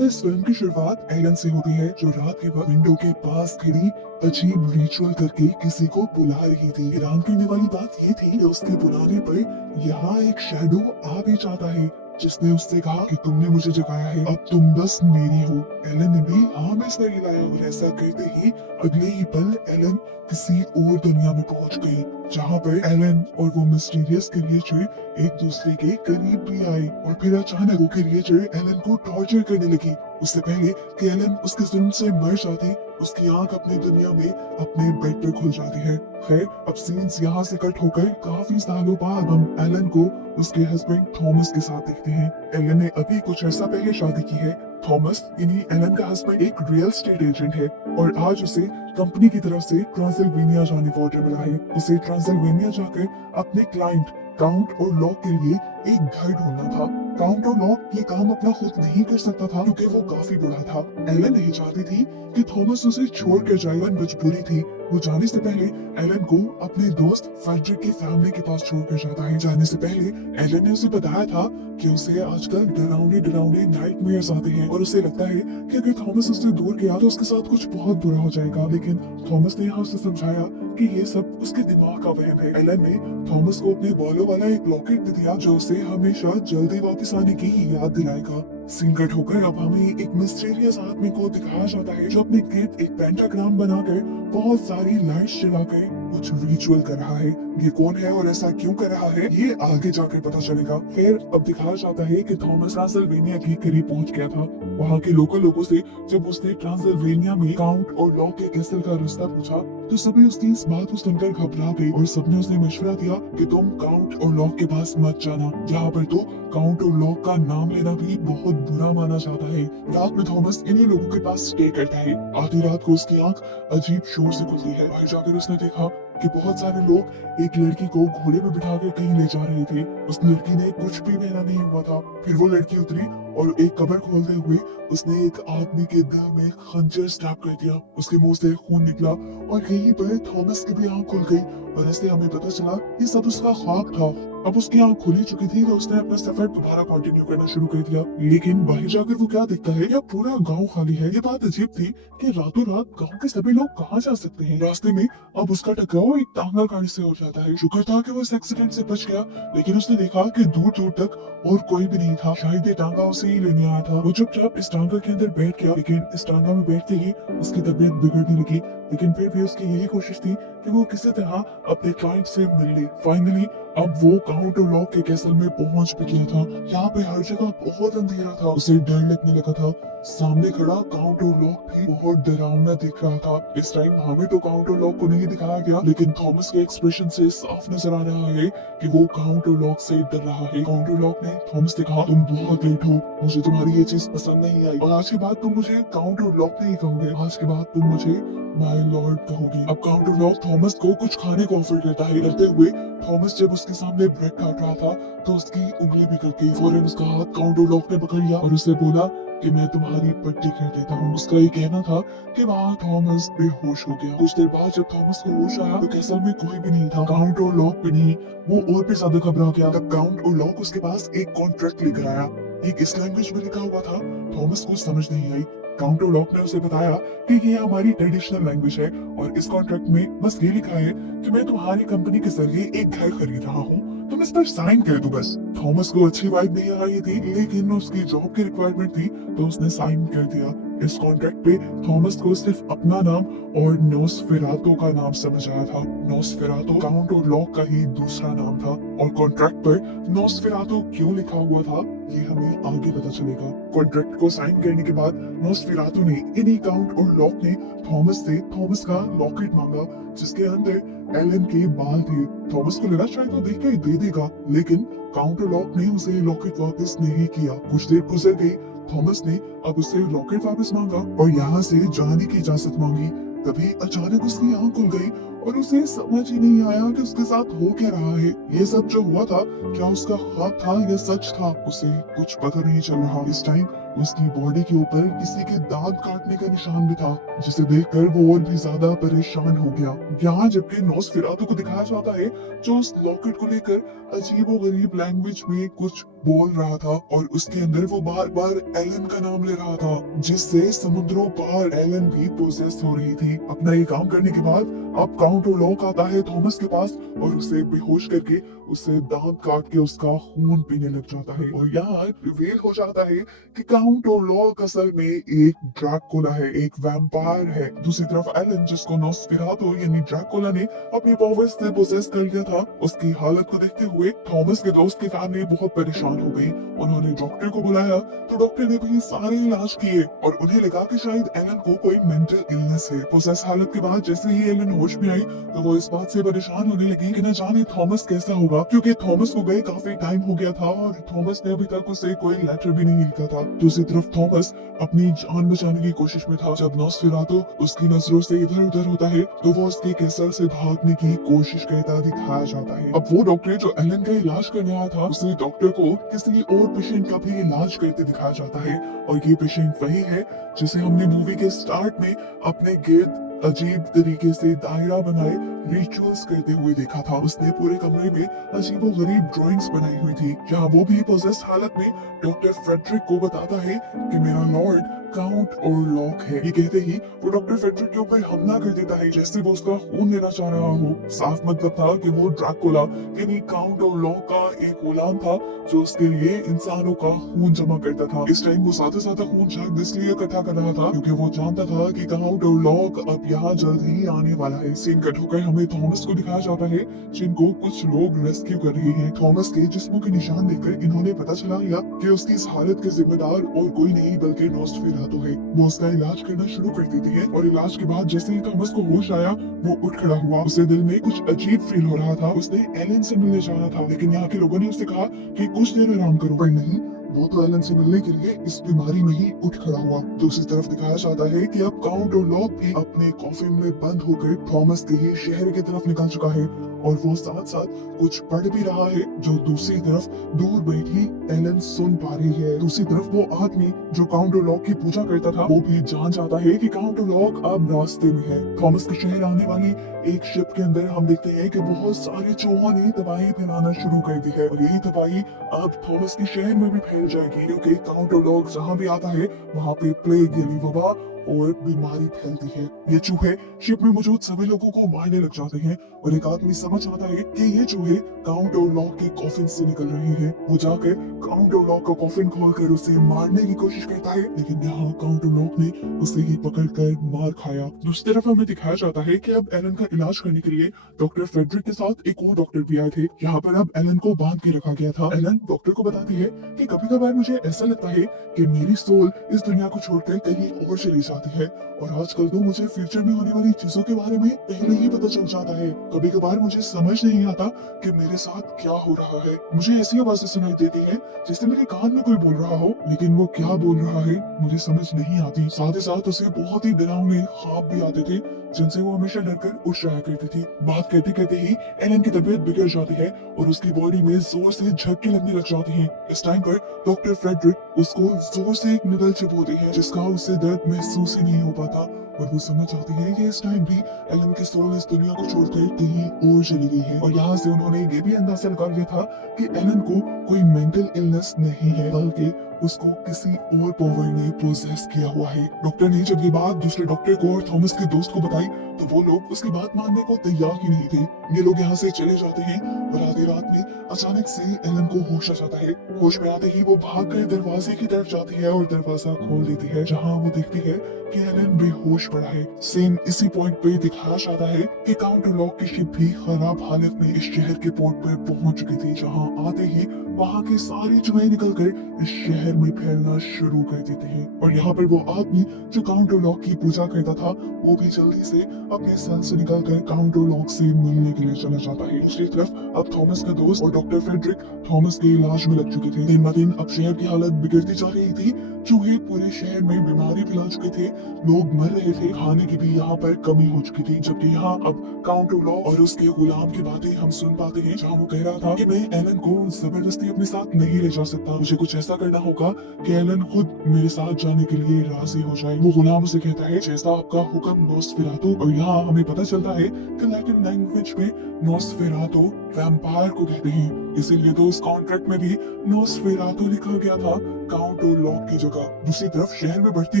तो इस फिल्म की शुरुआत एलन से होती है, जो रात के वक्त विंडो के पास खड़ी अजीब रिचुअल करके किसी को बुला रही थी। हैरान करने वाली बात ये थी कि उसके बुलाने पर यहाँ एक शैडो आ भी जाता है, जिसने उससे कहा कि तुमने मुझे जगाया है, अब तुम बस मेरी हो। एलन ने भी हाँ में सर हिलाया और ऐसा करते ही अगले ही पल एलन किसी और दुनिया में पहुंच गई, जहाँ पर एलन और वो मिस्टीरियस क्रिएचर एक दूसरे के करीब भी आए। और फिर अचानक वो क्रिएचर एलन को टॉर्चर करने लगी। उससे पहले कि एलन उसके जुल्म से मर जाती, उसकी आंख अपनी दुनिया में अपने बेड पर खुल जाती है। खैर, अब सीन्स यहाँ से कट होकर काफी सालों बाद हम एलन को उसके हस्बैंड थॉमस के साथ देखते हैं। एलन ने अभी कुछ अर्सा पहले शादी की है। थॉमस यानी एलन का हस्बैंड एक रियल एस्टेट एजेंट है और आज उसे कंपनी की तरफ से ट्रांसिल्वेनिया जाने का ऑर्डर मिला है। उसे ट्रांसिल्वेनिया जाकर अपने क्लाइंट काउंट और लॉक के लिए एक घर ढूंढना था। काउंट और लॉक ये काम अपना खुद नहीं कर सकता था, क्योंकि वो काफी बड़ा था। एलन नहीं चाहती थी कि थॉमस उसे छोड़कर जाए, मजबूरी थी। वो जाने से पहले एलन को अपने दोस्त फ्रेडरिक की फैमिली के पास छोड़कर जाता है। जाने से पहले एलन ने उसे बताया था कि उसे आजकल डरावने डरावने नाइटमेयर्स आते हैं और उसे लगता है कि अगर थॉमस उससे दूर गया तो उसके साथ कुछ बहुत बुरा हो जाएगा। लेकिन थॉमस ने यहाँ उसे समझाया कि ये सब उसके दिमाग का वहम है। एलन ने थॉमस को अपने बालों वाला एक लॉकेट भी दिया, जो उसे हमेशा जल्दी वापस आने की ही याद दिलाएगा। सीन कट होकर अब हमें एक मिस्टीरियस आदमी को दिखाया जाता है, जो अपने गिर्द एक पेंटाग्राम बनाकर बहुत सारी लाइट्स जलाकर कुछ रिचुअल कर रहा है। ये कौन है और ऐसा क्यों कर रहा है, ये आगे जाकर पता चलेगा। फिर अब दिखाया जाता है कि थॉमस ट्रांसिल्वेनिया के करीब पहुंच गया था। वहाँ के लोकल लोगों से जब उसने ट्रांसिल्वेनिया में काउंट और लॉक के कैसल का रास्ता पूछा, तो सभी उसकी इस बात को सुनकर घबरा गए और सबने उसे मशवरा दिया कि तुम काउंट और लॉक के पास मत जाना, जहाँ पर तो काउंट और लॉक का नाम लेना भी बहुत बुरा माना जाता है। रात में थॉमस इन्हीं लोगों के पास स्टे करता है। आधी रात को उसकी आंख अजीब शोर से खुलती है। बाहर जाकर उसने देखा कि बहुत सारे लोग एक लड़की को घोड़े में बिठाकर कहीं ले जा रहे थे। उस लड़की ने कुछ भी पहना नहीं हुआ था। फिर वो लड़की उतरी और एक कबर खोलते हुए उसने एक आदमी के दिल में खंजर स्टैब कर दिया। उसके मुंह से खून निकला और यहीं पर थॉमस की भी आंख खुल गई और ऐसे हमें पता चला ये सब उसका ख्वाब था। अब उसकी आंख खुली चुकी थी तो उसने अपना सफर दोबारा कंटिन्यू करना शुरू कर दिया। लेकिन बाहर जाकर वो क्या देखता है, या पूरा गांव खाली है। ये बात अजीब थी कि रातों रात गांव के सभी लोग कहाँ जा सकते हैं। रास्ते में अब उसका टकराव एक टांगा गाड़ी से हो जाता है। शुक्र था कि वो इस एक्सीडेंट से बच गया, लेकिन उसने देखा कि दूर दूर तक और कोई भी नहीं था। शायद ये टांगा उसे ही लेने आया था। वो चुपचाप इस टांगा के अंदर बैठ गया, लेकिन इस टांगा में बैठते ही उसकी तबीयत बिगड़ने लगी। लेकिन फिर भी उसकी यही कोशिश थी कि वो किसी तरह अपने क्लाइंट से मिल ले। फाइनली अब वो काउंट और लॉक के कैसल में पहुंच भी गया था। यहाँ पे हर जगह बहुत अंधेरा था। उसे डर लगने लगा था। सामने खड़ा काउंट और लॉक भी बहुत डरावना दिख रहा था। इस टाइम हमें तो काउंट और लॉक को नहीं दिखाया गया, लेकिन थॉमस के एक्सप्रेशन से साफ नजर आ रहा है कि वो काउंट और लॉक से डर रहा है। काउंट और लॉक ने थॉमस से कहा, तुम बहुत लेट हो, मुझे तुम्हारी ये चीज पसंद नहीं आई और आज के बाद तुम मुझे काउंट और लॉक नहीं कहोगे, आज के बाद तुम मुझे माय लॉर्ड कहोगे। अब काउंट और लॉक थॉमस को कुछ खाने को ऑफर करता है। डरते हुए थॉमस जब उसके सामने ब्रेड काट रहा था तो उसकी उंगली भी कट गई। फौरन उसका हाथ काउंट और लॉक ने पकड़ लिया और उससे बोला कि मैं तुम्हारी पट्टी कर देता हूँ। उसका ये कहना था कि वहाँ थॉमस बेहोश हो गया। कुछ देर बाद जब थॉमस को होश आया तो कैसल में कोई भी नहीं था, काउंट और लॉक भी नहीं। वो और भी ज्यादा घबरा गया। तब काउंट और लॉक उसके पास एक कॉन्ट्रैक्ट लेकर आया। एक इस लैंग्वेज में लिखा हुआ था। थॉमस को समझ नहीं आई। काउंट और लॉक ने उसे बताया कि ये हमारी ट्रेडिशनल लैंग्वेज है और इस कॉन्ट्रैक्ट में बस ये लिखा है कि मैं तुम्हारी कंपनी के जरिए एक घर खरीद रहा हूँ, तुम इस पर साइन कर दो बस। थॉमस को अच्छी वाइब नहीं आ रही थी, लेकिन उसकी जॉब की रिक्वायरमेंट थी तो उसने साइन कर दिया। इस कॉन्ट्रैक्ट पे थॉमस को सिर्फ अपना नाम और नोसफेरातो का नाम समझ आया था। नोसफेरातो काउंट और लॉक का ही दूसरा नाम था और कॉन्ट्रैक्ट पर नोसफेरातो क्यों लिखा हुआ था ये हमें आगे पता चलेगा। कॉन्ट्रैक्ट को साइन करने के बाद नोसफेरातो ने इन्हीं काउंट और लॉक ने थॉमस से थॉमस का लॉकेट मांगा, जिसके अंदर एलन के बाल थे। थॉमस को लगा शायद वो देख के दे देगा, लेकिन काउंट और लॉक ने उसे लॉकेट वापस नहीं किया। कुछ देर गुजर गई। थॉमस ने अब उससे लॉकेट वापस मांगा और यहाँ से जाने की इजाजत मांगी। तभी अचानक उसकी आंख खुल गई और उसे समझ ही नहीं आया कि उसके साथ हो क्या रहा है। ये सब जो हुआ था क्या उसका ख्वाब था या सच था, उसे कुछ पता नहीं चल रहा। इस टाइम उसकी बॉडी के ऊपर किसी के दांत काटने का निशान भी था, जिसे देखकर वो और भी ज्यादा परेशान हो गया। यहाँ जबकि नॉसफेरातु को दिखाया जाता है जो उस लॉकेट को लेकर अजीबो गरीब लैंग्वेज में कुछ बोल रहा था और उसके अंदर वो बार बार एलन का नाम ले रहा था, जिससे समुद्रों पार एलन भी प्रोसेस हो रही थी। अपना ये काम करने के बाद अब काउंट लॉक आता है थॉमस के पास और उसे बेहोश करके उसे दांत काट के उसका खून पीने लग जाता है। और यहाँ रिवील हो जाता है कि काउंट लॉक असल में एक ड्रैकुला है, एक वैम्पायर है। दूसरी तरफ एलन, जिसको नॉसफेरातु यानी ड्रैकुला ने अपनी पावर्स से पोसेस कर लिया था, उसकी हालत को देखते हुए थॉमस के दोस्त की फैमिली बहुत परेशान हो गई। उन्होंने डॉक्टर को बुलाया तो डॉक्टर ने भी सारे इलाज किए और उन्हें लगा कि शायद एलन को कोई मेंटल इलनेस है। पोसेस हालत के बाद जैसे ही एलन होश में आई तो वो इस बात से परेशान होने लगी कि न जाने थॉमस कैसा होगा, क्योंकि थॉमस को गए काफी टाइम हो गया था और थॉमस ने अभी तक उसे कोई लेटर भी नहीं लिखा था। दूसरी तरफ थॉमस अपनी जान बचाने की कोशिश में था। जब नॉसफेरातु उसकी नजरों से इधर उधर होता है तो वो उसके कैसल से भागने की कोशिश करता दिखाया जाता है। अब वो डॉक्टर जो एलन का इलाज करने आया था, उसे डॉक्टर को किसी और पेशेंट का भी इलाज करते दिखाया जाता है और ये पेशेंट वही है जिसे हमने मूवी के स्टार्ट में अपने गिर्द अजीब तरीके से दायरा बनाए रिचुअल्स करते हुए देखा था। उसने पूरे कमरे में अजीबो गरीब ड्राइंग्स बनाई हुई थी, जहाँ वो भी पोजेस्ड हालत में डॉक्टर फ्रेडरिक को बताता है कि मेरा लॉर्ड काउंट और लॉक है। ये कहते ही वो डॉक्टर फ्रेडरिक के ऊपर हमला कर देता है, जैसे वो उसका खून लेना चाह रहा हो। साफ मतलब था कि वो ड्रैकुला यानी काउंट और लॉक का एक गुलाम था जो उसके लिए इंसानों का खून जमा करता था। इस टाइम वो सादा सादा खून शायद इसलिए इकट्ठा कर रहा था क्योंकि वो जानता था कि काउंट और लॉक अब यहाँ जल्द ही आने वाला है। सीन कट होकर हमें थॉमस को दिखाया जाता है जिनको कुछ लोग रेस्क्यू कर रहे हैं। थॉमस के जिस्मों के निशान देखकर इन्होंने पता चला लिया कि उसकी इस हालत के जिम्मेदार और कोई नहीं बल्कि नॉसफेरातु है। वो उसका इलाज करना शुरू कर देती है और इलाज के बाद जैसे ही थॉमस को होश आया वो उठ खड़ा हुआ। उसे दिल में कुछ अजीब फील हो रहा था। उसने एलन से मिलने जाना था, लेकिन यहाँ के लोगों ने उससे कहा कि कुछ देर आराम करो। पर नहीं, वो तो एलन से मिलने के लिए इस बीमारी में ही उठ खड़ा हुआ। दूसरी तरफ दिखाया जाता है कि अब काउंट और लॉक भी अपने कॉफिन में बंद होकर थॉमस के ही शहर की तरफ निकल चुका है और वो साथ साथ कुछ पढ़ भी रहा है जो दूसरी तरफ दूर बैठी एलन सुन पा रही है। दूसरी तरफ वो आदमी जो काउंट और लॉक की पूजा करता था वो भी जान जाता है कि काउंट और लॉक अब रास्ते में है। थॉमस के शहर आने वाली एक शिप के अंदर हम देखते हैं कि बहुत सारे चूहों ने तबाही फैलाना शुरू कर दी है और यही तबाही अब थॉमस के शहर में भी फैल जाएगी, क्योंकि काउंट और लॉक जहाँ भी आता है वहाँ पे प्लेग यानी वबा और बीमारी फैलती है। ये चूहे शिप में मौजूद सभी लोगों को मारने लग जाते हैं और एक आदमी समझ आता है कि ये चूहे काउंट और लॉक के कॉफिन से निकल रहे हैं। वो जाकर काउंट और लॉक का कॉफिन खोलकर उसे मारने की कोशिश करता है, लेकिन यहाँ काउंट और लॉक ने उसे ही पकड़कर मार खाया। दूसरी तरफ हमें दिखाया जाता है कि अब एलन का इलाज करने के लिए डॉक्टर फ्रेडरिक के साथ एक और डॉक्टर भी आए थे। यहाँ पर अब एलन को बांध के रखा गया था। एलन डॉक्टर को बताती है कि कभी कभार मुझे ऐसा लगता है कि मेरी सोल इस दुनिया को छोड़कर कहीं और चली जाती है और आजकल तो मुझे फ्यूचर में होने वाली चीजों के बारे में पहले ही पता चल जाता है। कभी कभार मुझे समझ नहीं आता कि मेरे साथ क्या हो रहा है। मुझे ऐसी आवाजें सुनाई देती हैं जैसे मेरे कान में कोई बोल रहा हो, लेकिन वो क्या बोल रहा है मुझे समझ नहीं आती। साथ ही साथ उसे बहुत ही डरावने ख्वाब भी आते थे जिनसे वो हमेशा डरकर उठ रहा करती थी। बात करते करते ही एलन की तबीयत बिगड़ जाती है और उसकी बॉडी में जोर से झटके लगने लग जाते हैं। इस टाइम पर डॉक्टर फ्रेडरिक उसको जोर से एक निडल चुभोते हैं जिसका उसे दर्द महसूस ही नहीं हो पाता और वो समझ जाती है कि इस टाइम भी एलन की सोल इस दुनिया को छोड़कर कहीं और चली गई है। और यहाँ से उन्होंने ये भी अंदाजा लगा लिया था कि एलन को कोई मेंटल इलनेस नहीं है, बल्कि उसको किसी और पावर ने पोजेस किया हुआ है। डॉक्टर ने जब ये बात दूसरे डॉक्टर को और थॉमस के दोस्त को बताई तो वो लोग उसकी बात मानने को तैयार ही नहीं थे। ये लोग यहाँ से चले जाते हैं और आधी रात में अचानक से एलन को होश आ जाता है। होश में आते ही वो भागकर दरवाजे की तरफ जाती है और दरवाजा खोल देती है, जहाँ वो देखती है कि एलन बेहोश पड़ा है। सेम इसी पॉइंट पे दिखाया जाता है कि काउंट लॉक की शिप भी खराब हालत में इस शहर के पोर्ट पर पहुंच चुकी थी, जहाँ आते ही वहाँ के सारे चुहे निकलकर इस शहर में फैलना शुरू कर देते हैं। और यहाँ पर वो आदमी जो काउंट ओलॉक की पूजा करता था वो भी जल्दी से अपने सेल से निकलकर काउंट ओलॉक से मिलने के लिए चला जाता है। दूसरी तरफ अब थॉमस का दोस्त और डॉक्टर फ्रेडरिक थॉमस के इलाज में लग चुके थे। दिन ब दिन अब शहर की हालत बिगड़ती जा रही थी। चूहे पूरे शहर में बीमारी फैला चुके थे, लोग मर रहे थे, खाने की भी यहाँ पर कमी हो चुकी थी। जबकि यहाँ अब काउंट ओलॉक और उसके गुलाम की बातें हम सुन पाते हैं, जहाँ वो कह रहा था कि मैं एलन को जबरदस्ती अपने साथ नहीं ले जा सकता, मुझे कुछ ऐसा करना होगा कि एलन खुद मेरे साथ जाने के लिए राजी हो जाए। वो गुलाम उसे कहता है जैसा आपका हुक्म नोस्फेरातु। और यहाँ हमें पता चलता है कि लैटिन लैंग्वेज में नोस्फेरातु वैम्पायर को कहते हैं, इसीलिए तो उस कॉन्ट्रैक्ट में भी नोस्फेरातु लिखा गया था काउंट ओलॉक की जगह। दूसरी तरफ शहर में बढ़ती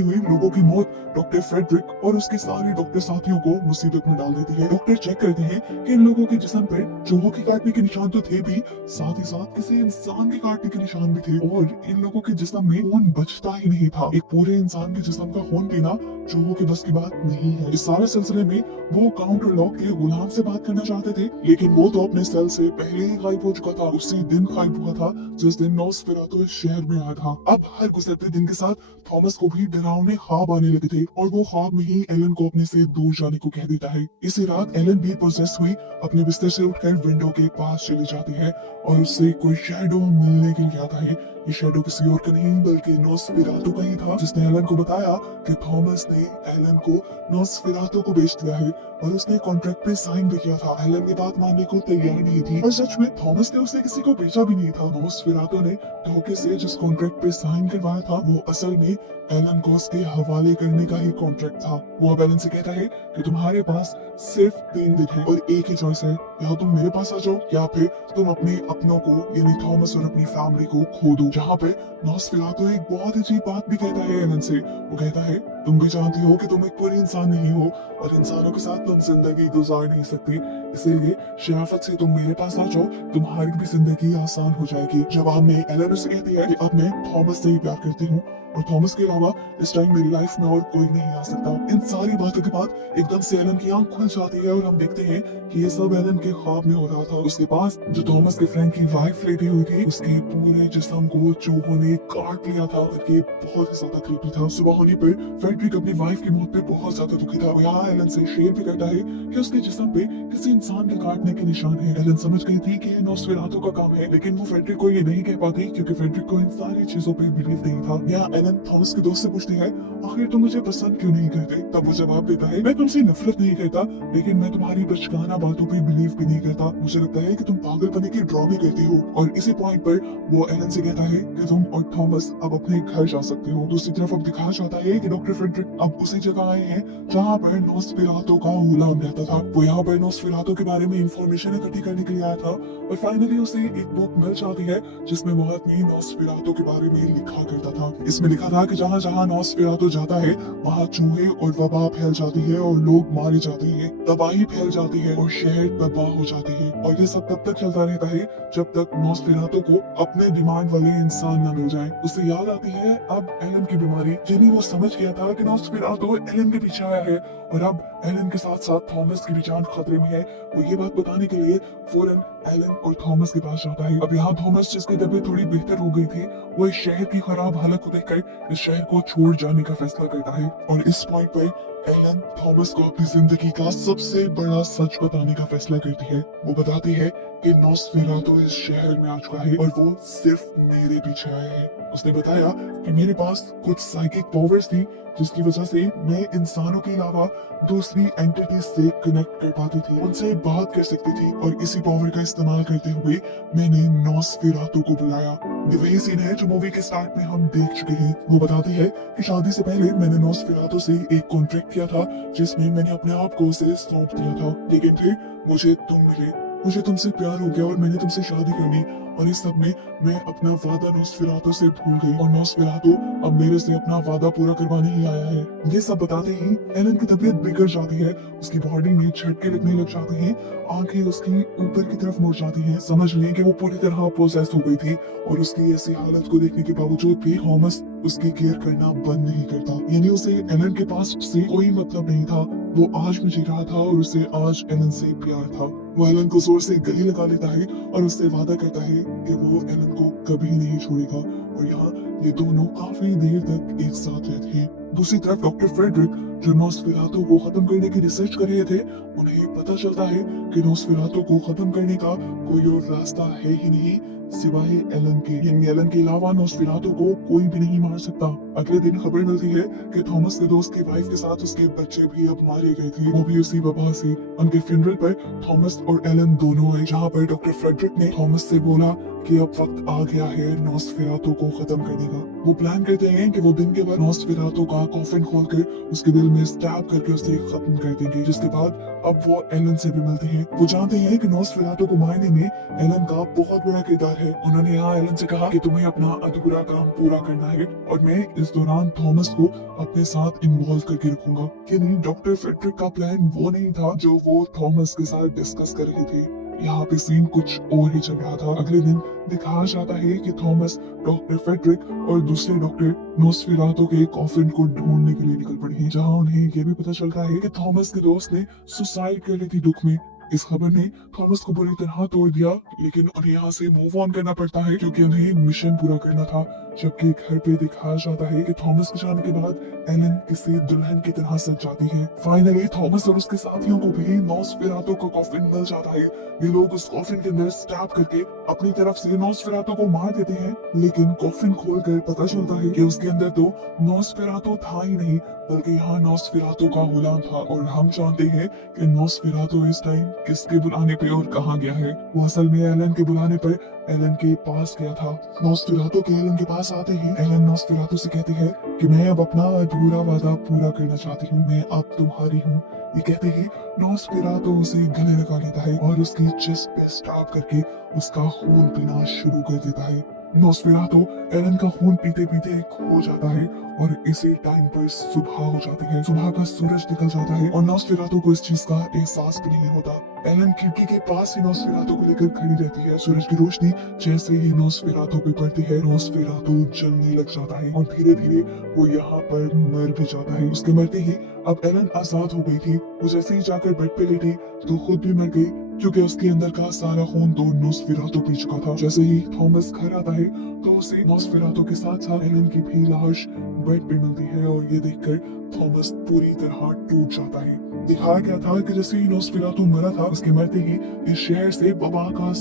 हुई लोगों की मौत डॉक्टर फ्रेडरिक और उसके सारे डॉक्टर साथियों को मुसीबत में डाल देती है। डॉक्टर चेक करते हैं कि इन लोगों के जिस्म पर चूहों के काटने के निशान तो थे भी, साथ ही साथ किसी इंसान के काटने के निशान भी थे। और इन लोगों के जिस्म में खून बचता ही नहीं था। एक पूरे इंसान के जिस्म का खून पीना चूहों के बस की बात नहीं है। इस सारे सिलसिले में वो काउंट ओलॉक के गुलाम से बात करना चाहते थे, लेकिन वो तो अपने सेल से पहले ही गायब हो चुका था। उसी दिन गायब हुआ था जिस दिन नोस्फेरातु इस शहर में आया था। अब हर गुजरते दिन के साथ थॉमस को भी डरावने ख्वाब आने लगे थे और वो ख्वाब में ही एलन को अपने से दूर जाने को कह देता है। इसी रात एलन भी पोजेस हुई अपने बिस्तर से उठकर विंडो के पास चली जाती है और उससे कोई शैडो मिलने के लिए आता है। ये शैडो किसी और का नहीं बल्कि नोस्फेरातु का ही था, जिसने एलन को बताया कि थॉमस ने एलन को नोस्फेरातु को बेच दिया है और उसने कॉन्ट्रैक्ट पे साइन भी किया था। एलन ने बात मानने को तैयार नहीं थी और सच में थॉमस ने उसे किसी को बेचा भी नहीं था। नोस्फेरातु ने धोखे से जिस कॉन्ट्रैक्ट पे साइन करवाया था वो असल में एलन को उसके हवाले करने का ही कॉन्ट्रैक्ट था। वो अब एलन से कहता है कि तुम्हारे पास सिर्फ 3 दिन है और एक ही चॉइस है, या तुम मेरे पास आ जाओ या फिर तुम अपने अपनों को यानी थॉमस और अपनी फैमिली को खो दो। जहाँ पे नोस्फेरातु एक बहुत अजीब बात भी कहता है एलन से। वो कहता है तुम भी जानती हो कि तुम एक पूरे इंसान नहीं हो और इंसानों के साथ तुम जिंदगी गुजार नहीं सकते, इसीलिए शराफत से तुम मेरे पास आ जाओ, तुम्हारी भी जिंदगी आसान हो जाएगी। जवाब में एलन से कहती है कि अब मैं थॉमस से ही प्यार करती हूँ और थॉमस के अलावा इस टाइम मेरी लाइफ में और कोई नहीं आ सकता। इन सारी बातों के बाद एकदम से एलन की आंख खुल जाती है और हम देखते हैं कि ये सब एलन के ख्वाब में हो रहा था। उसके पास जो थॉमस के फ्रेंड की वाइफ लेटी हुई थी उसके पूरे जिस्म को चूहों ने काट लिया था और ये बहुत ही ज्यादा क्रीपी था। सुबह होने पर फ्रेडरिक अपनी वाइफ की मौत पे बहुत ज्यादा दुखी था। यहाँ एलन से शेयर भी करता है कि उसके जिस्म पे किसी इंसान के काटने के निशान है। एलन समझ गई थी कि ये नोस्फेरातु का काम है, लेकिन वो फ्रेडरिक को ये नहीं कह पाती क्योंकि फ्रेडरिक को इन सारी चीजों पे बिलीव नहीं था। यहाँ एलन थॉमस के दोस्त से पूछती है आखिर तुम मुझे पसंद क्यों नहीं करते? तब वो जवाब देता है मैं तुमसे नफरत नहीं करता, लेकिन मैं तुम्हारी बचकाना बातों पे बिलीव भी नहीं करता। मुझे लगता है कि तुम पागलपने के ड्रामे करती हो। और इसी पॉइंट पर वो एलन से कहता है कि तुम और थॉमस अब अपने घर जा सकते हो। दूसरी तरफ अब दिखाया जाता है कि डॉक्टर फ्रेडरिक अब उसी जगह आए हैं जहाँ पर नोस्फेरातु का गुलाम रहता था। वो यहाँ पर नोस्फेरातु के बारे में इंफॉर्मेशन इकट्ठी करने के लिए आया था और फाइनली उसे एक बुक मिल जाती है जिसमें वो आदमी नोस्फेरातु के बारे में लिखा करता था। इसमें लिखा था कि जहाँ जहाँ नोस्फेरातु जाता है वहाँ चूहे और वबा फैल जाती है और लोग मारे जाते हैं, तबाही फैल जाती है और शहर तबाह हो जाते हैं। और ये सब तब तक चलता रहता है जब तक नोस्फेरातु को अपने डिमांड वाले इंसान न मिल जाए। उसे याद आती है अब एलन की बीमारी, जिन्हें वो समझ गया था कि नोस्फेरातु एलन के पीछे आया है और अब एलन के साथ साथ थॉमस की भी जान खतरे में है। वो ये बात बताने के लिए फौरन एलन और थॉमस के पास जाता है। अब यहाँ थॉमस जिसकी तबीयत थोड़ी बेहतर हो गई थी वो इस शहर की खराब हालत को देखकर इस शहर को छोड़ जाने का फैसला करता है। और इस पॉइंट पर एलन थॉमस को अपनी जिंदगी का सबसे बड़ा सच बताने का फैसला करती है। वो बताती है कि नोस्फेरातु इस शहर में आ चुका है और वो सिर्फ मेरे पीछे आया है। उसने बताया कि मेरे पास कुछ साइकिक पावर्स थी जिसकी वजह से मैं इंसानों के अलावा दूसरी एंटिटी से कनेक्ट कर पाती थी, उनसे बात कर सकती थी और इसी पावर का इस्तेमाल करते हुए मैंने नोस्फेरातु को बुलाया। ये वही सीन है जो मूवी के स्टार्ट में हम देख चुके हैं। वो बताती है कि शादी से पहले मैंने नोस्फेरातु से एक कॉन्ट्रैक्ट किया था जिसमें मैंने अपने आप को उसे सौंप दिया था, लेकिन फिर मुझे तुम मिले, मुझे तुमसे प्यार हो गया और मैंने तुमसे शादी कर ली और इस सब में मैं अपना वादा नोस्फेरातु से भूल गई और नोस्फेरातु अब मेरे से अपना वादा पूरा करवाने ही आया है। ये सब बताते ही एलन की तबीयत बिगड़ जाती है, उसकी बॉडी में झटके लगने लग जाते हैं, आंखें उसकी ऊपर की तरफ मुड़ जाती हैं। समझ लें कि वो पूरी तरह पोसेस हो गई थी और उसकी ऐसी हालत को देखने के बावजूद भी थॉमस उसकी केयर करना बंद नहीं करता। यानी उसे एलन के पास से कोई मतलब नहीं था, वो आज में जी रहा था और उसे आज एलन से प्यार था। वो एलन को जोर से गले लगा लेता है और उससे वादा करता है कि वो एलन को कभी नहीं छोड़ेगा। और यहाँ ये दोनों काफी देर तक एक साथ रहते हैं। दूसरी तरफ डॉक्टर फ्रेडरिक, जो नोस्फेरातु को खत्म करने की रिसर्च कर रहे थे, उन्हें पता चलता है कि नोस्फेरातु को खत्म करने का कोई और रास्ता है ही नहीं सिवाय एलन के। यानी एलन के अलावा नोस्फेरातु को कोई भी नहीं मार सकता। अगले दिन खबर मिलती है कि थॉमस के दोस्त की वाइफ के साथ उसके बच्चे भी अब मारे गए थे, वो भी उसी वबा से। उनके फ्यूनरल पर थॉमस और एलन दोनों आए, जहाँ पर डॉक्टर फ्रेडरिक ने थॉमस से बोला कि अब वक्त आ गया है नोस्फेरातु को खत्म करने का। वो प्लान करते हैं कि वो दिन के बाद नोस्फेरातु का कॉफिन खोलकर उसके दिल में स्टैब करके उसे खत्म कर देंगे। जिसके बाद अब वो एलन से भी मिलते हैं। वो जानते हैं कि नोस्फेरातु को मारने में एलन का बहुत बड़ा किरदार है। उन्होंने यहाँ एलन से कहा कि तुम्हें अपना अधूरा काम पूरा करना है और मैं इस दौरान थॉमस को अपने साथ इन्वॉल्व करके रखूंगा। कि नहीं, डॉक्टर फ्रेडरिक का प्लान वो नहीं था जो वो थॉमस के साथ डिस्कस कर रहे थे। यहाँ पे सीन कुछ और ही चल रहा था। अगले दिन दिखाया जाता है कि थॉमस, डॉक्टर फ्रेडरिक और दूसरे डॉक्टर नोस्फेरातु के कॉफिन को ढूंढने के लिए निकल पड़े हैं, जहाँ उन्हें यह भी पता चलता है कि थॉमस के दोस्त ने सुसाइड कर ली थी दुख में। इस खबर ने थॉमस को बुरी तरह तोड़ दिया, लेकिन उन्हें यहाँ से मूव ऑन करना पड़ता है क्योंकि उन्हें मिशन पूरा करना था। जबकि घर पे दिखाया जाता है कि थॉमस के जाने के बाद एलन किसी दुल्हन की तरह सज जाती है। फाइनली थॉमस और उसके साथियों को भी नोस्फेरातु का कॉफिन मिल जाता है। ये लोग उस कॉफिन के अंदर स्टैब करके अपनी तरफ से नोस्फेरातु को मार देते हैं, लेकिन कॉफिन खोलकर पता चलता है कि उसके अंदर तो नोस्फेरातु था ही नहीं, बल्कि यहाँ नोस्फेरातु का गुलाम था। और हम जानते हैं कि नोस्फेरातु इस टाइम किसके बुलाने पे और कहाँ गया है। वो असल में एलन के बुलाने पर एलन के पास गया था। नोस्फेरातु के एलन के पास आते ही एलन नोस्फेरातु से कहती है कि मैं अब अपना अधूरा वादा पूरा करना चाहती हूँ, मैं अब तुम्हारी हूँ। ये कहते ही नोस्फेरातु उसे गले लगा लेता है और उसकी चेस्ट पे स्टैब करके उसका खून पीना शुरू कर देता है। नोस्फेरातु एलन का खून पीते पीते खो जाता है और इसी टाइम पर सुबह हो जाती है। सुबह का सूरज निकल जाता है और नोस्फेरातु को इस चीज का एहसास भी नहीं होता। एलन खिड़की के पास ही नोस्फेरातु को लेकर खड़ी रहती है। सूरज की रोशनी जैसे ही नोस्फेरातु पे पड़ती है, नोस्फेरातु जलने लग जाता है और धीरे धीरे वो यहाँ पर मर भी जाता है। उसके मरते ही अब एलन आजाद हो गई थी। वो जैसे ही जाकर बेड पे लेटी तो खुद भी मर गई, क्योंकि उसके अंदर का सारा खून तो नोस्फेरातु पी चुका था। जैसे ही थॉमस घर आता है तो उसे नोस्फेरातु के साथ साथ एलन की भी लाश बेड पे मिलती है और ये देखकर थॉमस पूरी तरह टूट जाता है। दिखाया गया था कि जैसे ही नोस्फेरातु मरा था, उसके मरते ही इस शहर से वबा का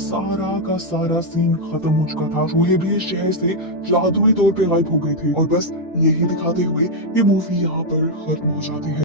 सारा सीन खत्म हो चुका था। चूहे भी इस शहर से जादुई तौर पे गायब हो गए थे और बस यही दिखाते हुए ये मूवी यहाँ पर खत्म हो जाती है।